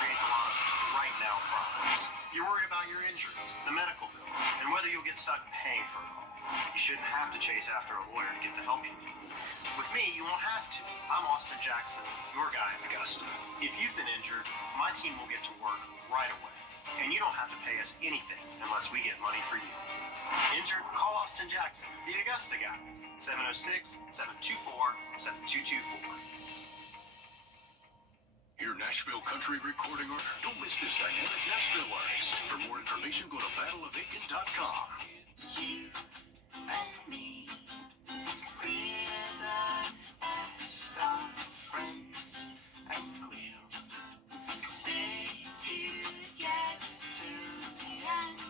creates a lot of right now problems. You're worried about your injuries, the medical bills, and whether you'll get stuck paying for it all. You shouldn't have to chase after a lawyer to get the help you need. With me, you won't have to. I'm Austin Jackson, your guy in Augusta. If you've been injured, my team will get to work right away. And you don't have to pay us anything unless we get money for you. Injured? Call Austin Jackson, the Augusta guy. 706-724-7224. Your Nashville country recording order. Don't miss this dynamic Nashville artist. For more information, go to battleofaiken.com. You and me, we're the best of friends, and we'll stay together till the end.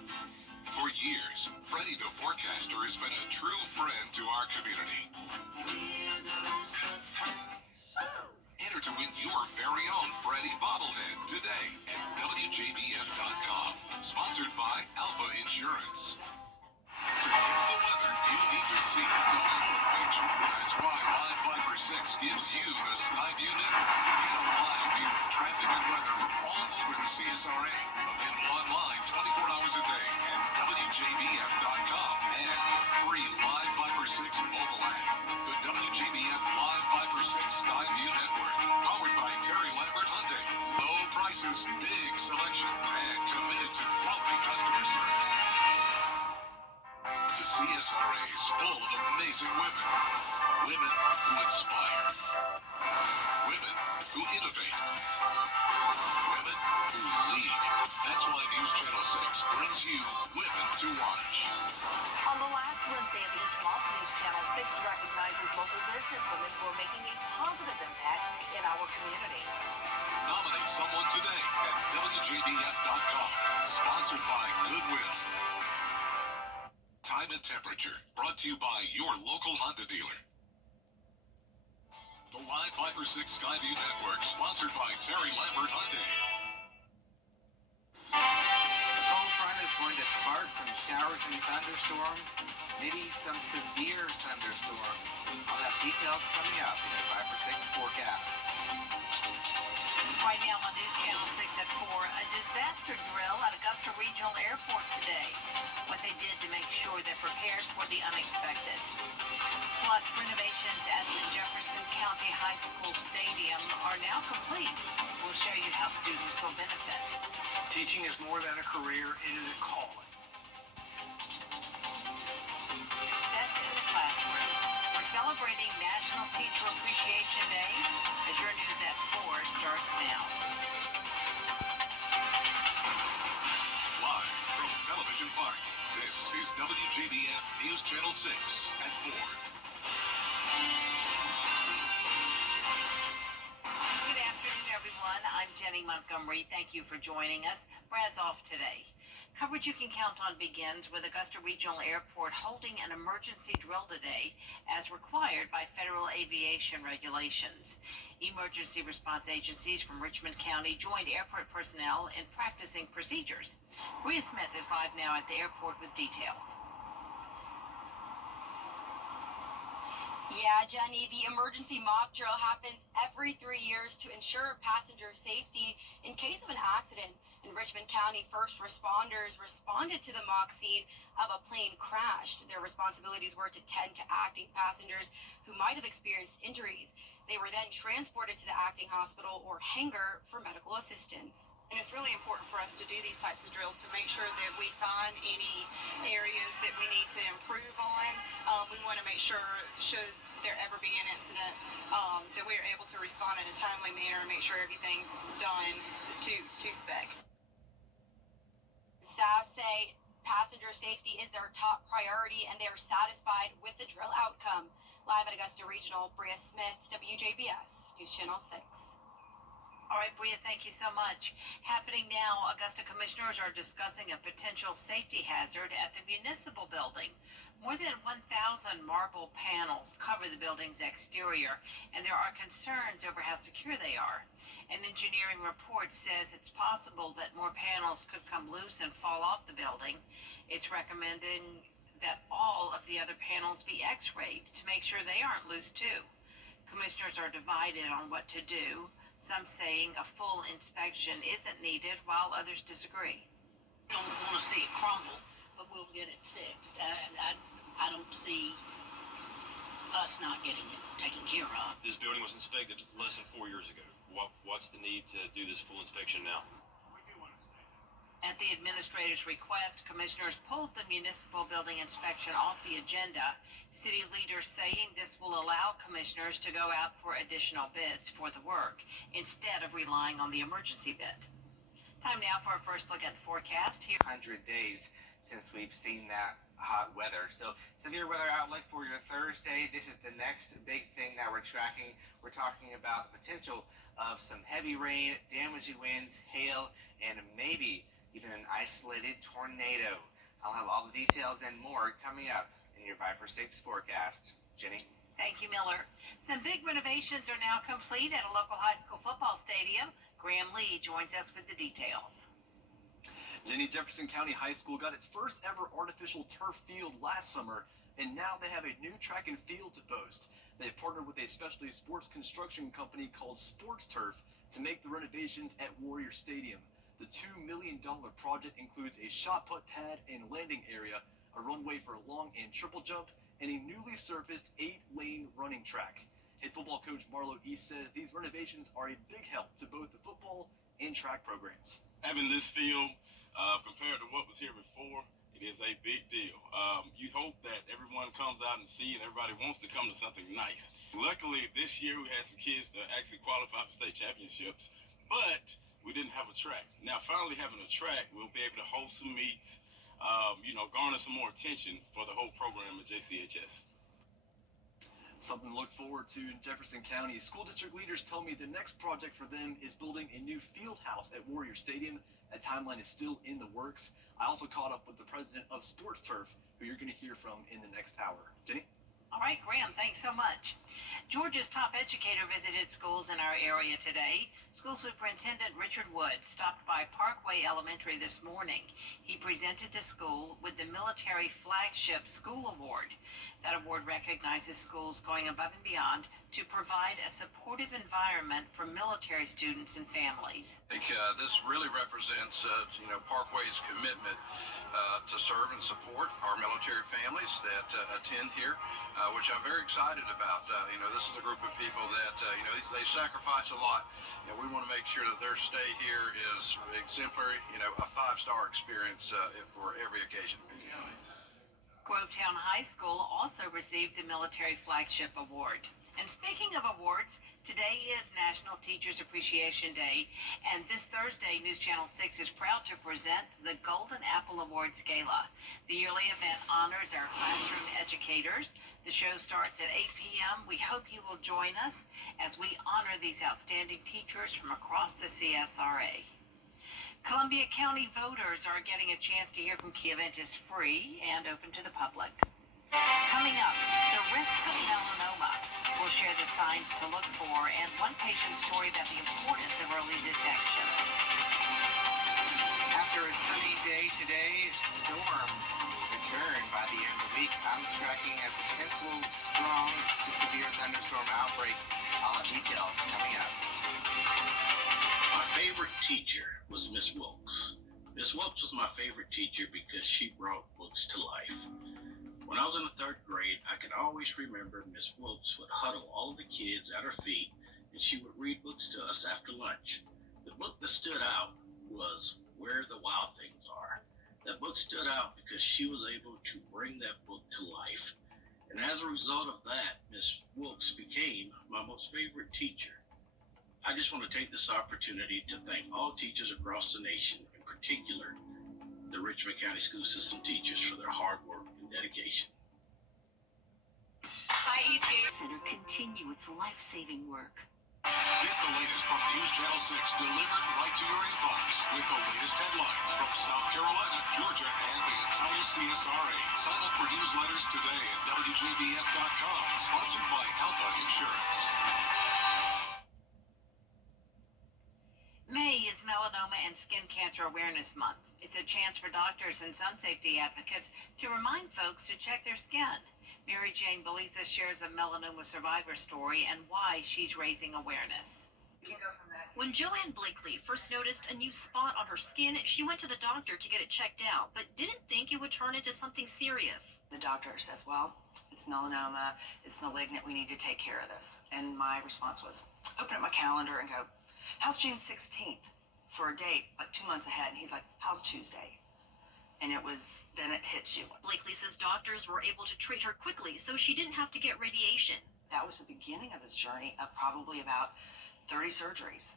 For years, Freddie the Forecaster has been a true friend to our community. We're the best of friends. Enter to win your very own Freddie bobblehead today at WJBF.com. Sponsored by Alpha Insurance. To get the weather, you need to see the whole picture. That's why Live Viper 6 gives you the Skyview Network. Get a live view of traffic and weather from all over the CSRA. Available online 24 hours a day at WJBF.com and the free Live Viper 6 mobile app. The WJBF Live Viper 6 Skyview Network. Powered by Terry Lambert Hyundai. Low prices, big selection, and committed to quality customer service. The CSRA is full of amazing women. Women who inspire. Women who innovate. Women who lead. That's why News Channel 6 brings you Women to Watch. On the last Wednesday of each month, News Channel 6 recognizes local businesswomen who are making a positive impact in our community. Nominate someone today at WJBF.com. Sponsored by Goodwill. Time and temperature. Brought to you by your local Honda dealer. The Live Viper 6 Skyview Network. Sponsored by Terry Lambert Hyundai. The cold front is going to spark some showers and thunderstorms, maybe some severe thunderstorms. I'll have details coming up in the Viper 6 forecast. Right now on News Channel 6 at 4, a disaster drill at Augusta Regional Airport today. What they did to make sure they're prepared for the unexpected. Plus, renovations at the Jefferson County High School Stadium are now complete. We'll show you how students will benefit. Teaching is more than a career, it is a calling. Success in the classroom. We're celebrating National Teacher Appreciation Day as your News at 4 starts now. Live from Television Park, this is WJBF News Channel 6 at 4. Good afternoon, everyone. I'm Jenny Montgomery. Thank you for joining us. Brad's off today. Coverage you can count on begins with Augusta Regional Airport holding an emergency drill today as required by federal aviation regulations. Emergency response agencies from Richmond County joined airport personnel in practicing procedures. Bria Smith is live now at the airport with details. Yeah, Jenny, the emergency mock drill happens every 3 years to ensure passenger safety in case of an accident. In Richmond County, first responders responded to the mock scene of a plane crashed. Their responsibilities were to tend to acting passengers who might have experienced injuries. They were then transported to the acting hospital or hangar for medical assistance. And it's really important for us to do these types of drills to make sure that we find any areas that we need to improve on. We want to make sure, should there ever be an incident, that we are able to respond in a timely manner and make sure everything's done to spec. Staff say passenger safety is their top priority and they are satisfied with the drill outcome. Live at Augusta Regional, Bria Smith, WJBF, News Channel 6. All right, Bria, thank you so much. Happening now, Augusta commissioners are discussing a potential safety hazard at the municipal building. More than 1,000 marble panels cover the building's exterior, and there are concerns over how secure they are. An engineering report says it's possible that more panels could come loose and fall off the building. It's recommending that all of the other panels be x-rayed to make sure they aren't loose too. Commissioners are divided on what to do. Some saying a full inspection isn't needed, while others disagree. Don't want to see it crumble, but we'll get it fixed. I don't see us not getting it taken care of. This building was inspected less than 4 years ago. What's the need to do this full inspection now? At the administrator's request, commissioners pulled the municipal building inspection off the agenda. City leaders saying this will allow commissioners to go out for additional bids for the work instead of relying on the emergency bid. Time now for a first look at the forecast. Here, 100 days since we've seen that hot weather. So severe weather outlook for your Thursday. This is the next big thing that we're tracking. We're talking about the potential of some heavy rain, damaging winds, hail, and maybe even an isolated tornado. I'll have all the details and more coming up in your 5 for 6 forecast. Jenny? thank you, Miller. Some big renovations are now complete at a local high school football stadium. Graham Lee joins us with the details. Jenny, Jefferson County High School got its first ever artificial turf field last summer, and now they have a new track and field to boast. They've partnered with a specialty sports construction company called Sports Turf to make the renovations at Warrior Stadium. The $2 million project includes a shot put pad and landing area, a runway for long and triple jump, and a newly surfaced 8-lane running track. Head football coach Marlo East says these renovations are a big help to both the football and track programs. Having this field compared to what was here before, it is a big deal. You hope that everyone comes out and see, and everybody wants to come to something nice. Luckily, this year we had some kids that actually qualified for state championships, but we didn't have a track. Now, finally having a track, we'll be able to host some meets, garner some more attention for the whole program at JCHS. Something to look forward to in Jefferson County. School district leaders tell me the next project for them is building a new field house at Warrior Stadium. That timeline is still in the works. I also caught up with the president of Sports Turf, who you're going to hear from in the next hour. Jenny? All right, Graham, thanks so much. Georgia's top educator visited schools in our area today. School Superintendent Richard Wood stopped by Parkway Elementary this morning. He presented the school with the Military Flagship School Award. That award recognizes schools going above and beyond to provide a supportive environment for military students and families. I think this really represents, Parkway's commitment to serve and support our military families that attend here, which I'm very excited about. This is a group of people that, they sacrifice a lot. We want to make sure that their stay here is exemplary, a 5-star experience for every occasion. Grovetown High School also received the Military Flagship Award. And speaking of awards, today is National Teachers Appreciation Day, and this Thursday, News Channel 6 is proud to present the Golden Apple Awards Gala. The yearly event honors our classroom educators. The show starts at 8 p.m. We hope you will join us as we honor these outstanding teachers from across the CSRA. Columbia County voters are getting a chance to hear from the event is free and open to the public. Coming up, the risk of melanoma. We'll share the signs to look for and one patient's story about the importance of early detection. After a sunny day today, storms return by the end of the week. I'm tracking a potential strong to severe thunderstorm outbreak. I'll have details coming up. My favorite teacher was Miss Wilkes. Miss Wilkes was my favorite teacher because she brought books to life. When I was in the 3rd grade, I could always remember Miss Wilkes would huddle all of the kids at her feet and she would read books to us after lunch. The book that stood out was Where the Wild Things Are. That book stood out because she was able to bring that book to life. And as a result of that, Miss Wilkes became my most favorite teacher. I just want to take this opportunity to thank all teachers across the nation, in particular, the Richmond County School System teachers for their hard work and dedication. IEJ Center continue its life-saving work. Get the latest from News Channel 6 delivered right to your inbox with the latest headlines from South Carolina, Georgia, and the entire CSRA. Sign up for newsletters today at WJBF.com. Sponsored by Alpha Insurance. May is Melanoma and Skin Cancer Awareness Month. It's a chance for doctors and sun safety advocates to remind folks to check their skin. Mary Jane Belisa shares a melanoma survivor story and why she's raising awareness. When Joanne Blakely first noticed a new spot on her skin, she went to the doctor to get it checked out, but didn't think it would turn into something serious. The doctor says, well, it's melanoma, it's malignant, we need to take care of this. And my response was, open up my calendar and go, how's June 16th? For a date, like 2 months ahead. And he's like, how's Tuesday? And then it hits you. Blakely says doctors were able to treat her quickly, so she didn't have to get radiation. That was the beginning of this journey of probably about 30 surgeries.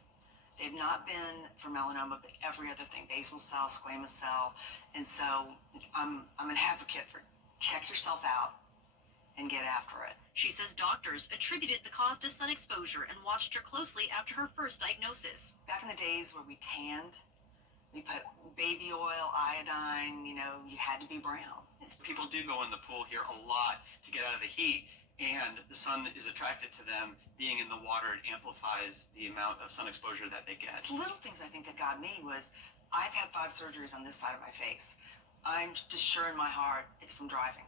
They've not been for melanoma, but every other thing, basal cell, squamous cell. And so I'm an advocate for check yourself out and get after it. She says doctors attributed the cause to sun exposure and watched her closely after her first diagnosis. Back in the days where we tanned, we put baby oil, iodine, you had to be brown. People do go in the pool here a lot to get out of the heat, and the sun is attracted to them. Being in the water, it amplifies the amount of sun exposure that they get. The little things I think that got me was, I've had 5 surgeries on this side of my face. I'm just sure in my heart it's from driving,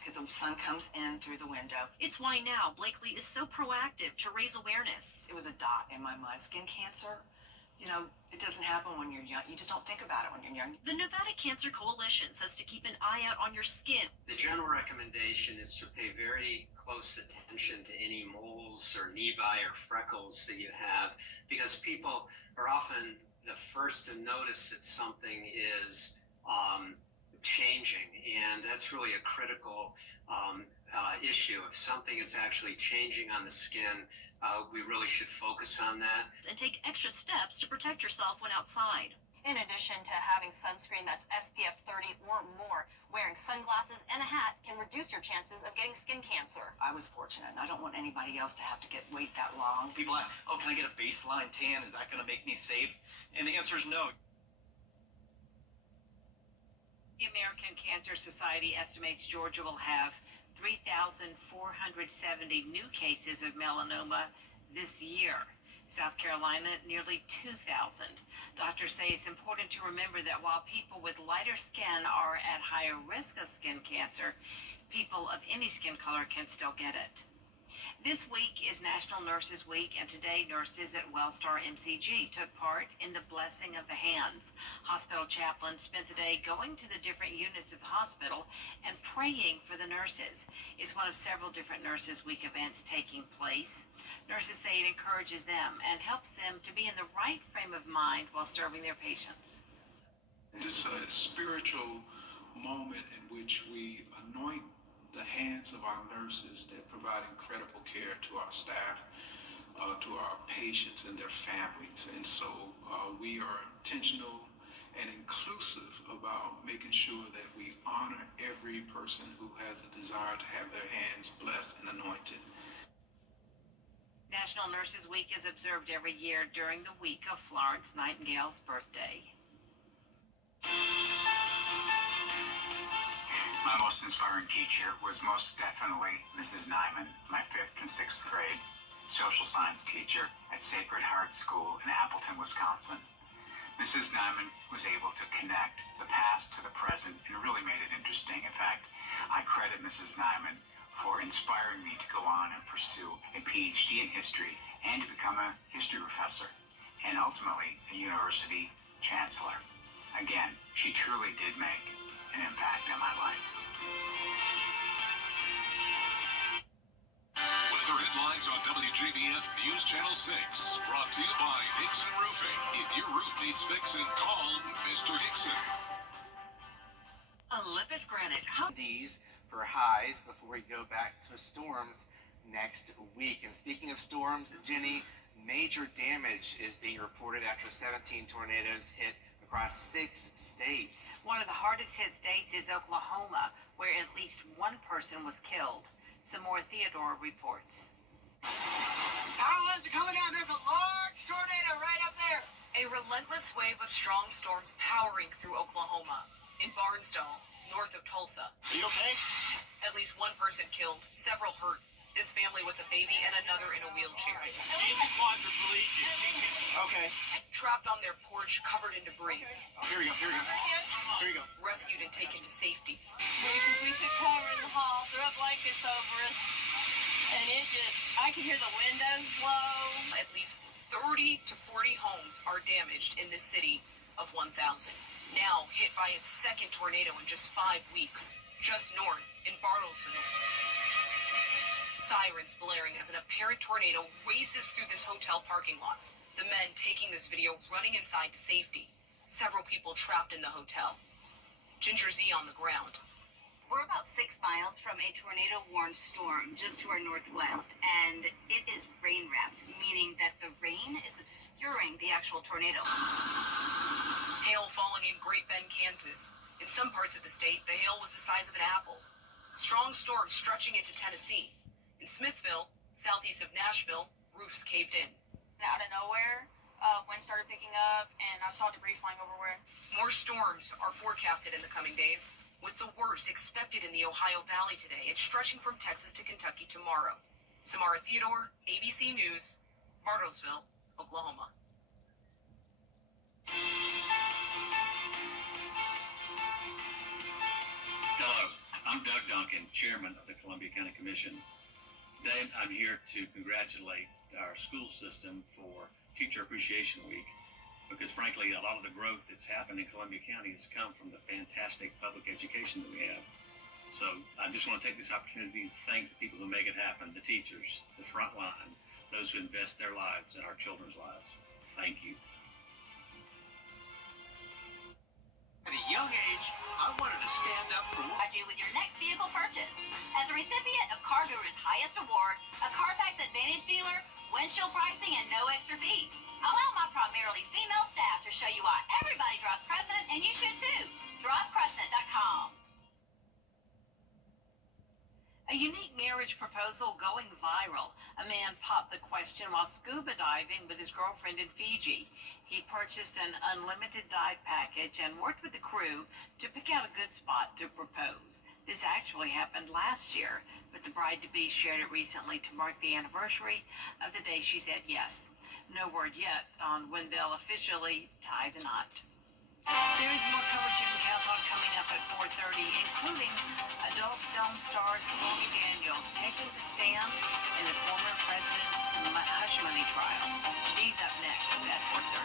because the sun comes in through the window. It's why now Blakely is so proactive to raise awareness. It was a dot in my mind. Skin cancer, it doesn't happen when you're young. You just don't think about it when you're young. The Nevada Cancer Coalition says to keep an eye out on your skin. The general recommendation is to pay very close attention to any moles or nevi or freckles that you have, because people are often the first to notice that something is changing, and that's really a critical issue. If something is actually changing on the skin, we really should focus on that. And take extra steps to protect yourself when outside. In addition to having sunscreen that's SPF 30 or more, wearing sunglasses and a hat can reduce your chances of getting skin cancer. I was fortunate, and I don't want anybody else to have to wait that long. People ask, oh, can I get a baseline tan? Is that going to make me safe? And the answer is no. The American Cancer Society estimates Georgia will have 3,470 new cases of melanoma this year. South Carolina, nearly 2,000. Doctors say it's important to remember that while people with lighter skin are at higher risk of skin cancer, people of any skin color can still get it. This week is National Nurses Week, and today nurses at Wellstar MCG took part in the Blessing of the Hands. Hospital chaplains spent the day going to the different units of the hospital and praying for the nurses. It's one of several different Nurses Week events taking place. Nurses say it encourages them and helps them to be in the right frame of mind while serving their patients. It's a spiritual moment in which we anoint the hands of our nurses that provide incredible care to our staff, to our patients and their families. And so we are intentional and inclusive about making sure that we honor every person who has a desire to have their hands blessed and anointed. National Nurses Week is observed every year during the week of Florence Nightingale's birthday. My most inspiring teacher was most definitely Mrs. Nyman, my 5th and 6th grade social science teacher at Sacred Heart School in Appleton, Wisconsin. Mrs. Nyman was able to connect the past to the present and really made it interesting. In fact, I credit Mrs. Nyman for inspiring me to go on and pursue a PhD in history and to become a history professor and ultimately a university chancellor. Again, she truly did make an impact on my life. Weather headlines on WJBF News Channel 6. Brought to you by Hickson Roofing. If your roof needs fixing, call Mr. Hickson. Olympus Granite. These for highs before we go back to storms next week. And speaking of storms, Jenny, major damage is being reported after 17 tornadoes hit across 6 states. One of the hardest hit states is Oklahoma, where at least one person was killed. Some more Theodore reports. Power lines are coming down. There's a large tornado right up there. A relentless wave of strong storms powering through Oklahoma. In Barnsdall, north of Tulsa. Are you okay? At least one person killed, several hurt. This family with a baby and another in a wheelchair. Easy quadriplegic. Okay. Trapped on their porch, covered in debris. Here we go, here we go. Here we go. Rescued and taken to safety. We took cover in the hall, threw a blankets over us, and I could hear the windows blow. At least 30 to 40 homes are damaged in this city of 1,000. Now hit by its second tornado in just 5 weeks, just north in Bartlesville. Sirens blaring as an apparent tornado races through this hotel parking lot. The men taking this video running inside to safety. Several people trapped in the hotel. Ginger Z on the ground. We're about 6 miles from a tornado-warned storm just to our northwest, and it is rain-wrapped, meaning that the rain is obscuring the actual tornado. Hail falling in Great Bend, Kansas. In some parts of the state, the hail was the size of an apple. Strong storms stretching into Tennessee. In Smithville, southeast of Nashville, roofs caved in. Out of nowhere, wind started picking up, and I saw debris flying everywhere. More storms are forecasted in the coming days, with the worst expected in the Ohio Valley today and stretching from Texas to Kentucky tomorrow. Samara Theodore, ABC News, Bartlesville, Oklahoma. Hello, I'm Doug Duncan, Chairman of the Columbia County Commission. Today I'm here to congratulate our school system for Teacher Appreciation Week, because frankly, a lot of the growth that's happened in Columbia County has come from the fantastic public education that we have. So I just want to take this opportunity to thank the people who make it happen, the teachers, the front line, those who invest their lives in our children's lives. Thank you. At a young age, I wanted to stand up for Provide you with your next vehicle purchase. As a recipient of CarGurus' highest award, a Carfax Advantage dealer, windshield pricing, and no extra fees. Allow my primarily female staff to show you why everybody drives Crescent, and you should too. DriveCrescent.com. A unique marriage proposal going viral. A man popped the question while scuba diving with his girlfriend in Fiji. He purchased an unlimited dive package and worked with the crew to pick out a good spot to propose. This actually happened last year, but the bride-to-be shared it recently to mark the anniversary of the day she said yes. No word yet on when they'll officially tie the knot. There is more coverage you can count on coming up at 4:30, including adult film star Stormy Daniels taking the stand in the former president's hush money trial. He's up next at 4:30.